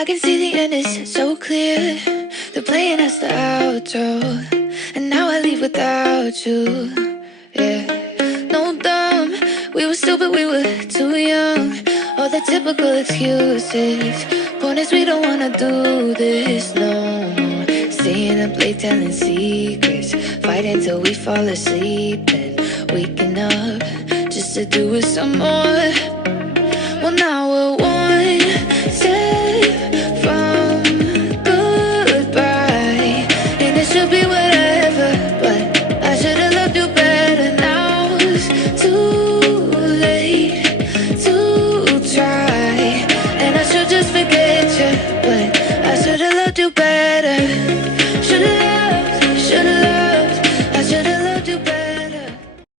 I can see the end is so clear. They're playing us the outro, and now I leave without you. Yeah, no dumb. We were stupid, we were too young. All the typical excuses. Point is, we don't wanna do this no more. Staying up late, telling secrets, fighting till we fall asleep, and waking up just to do it some more. Well, now we're one,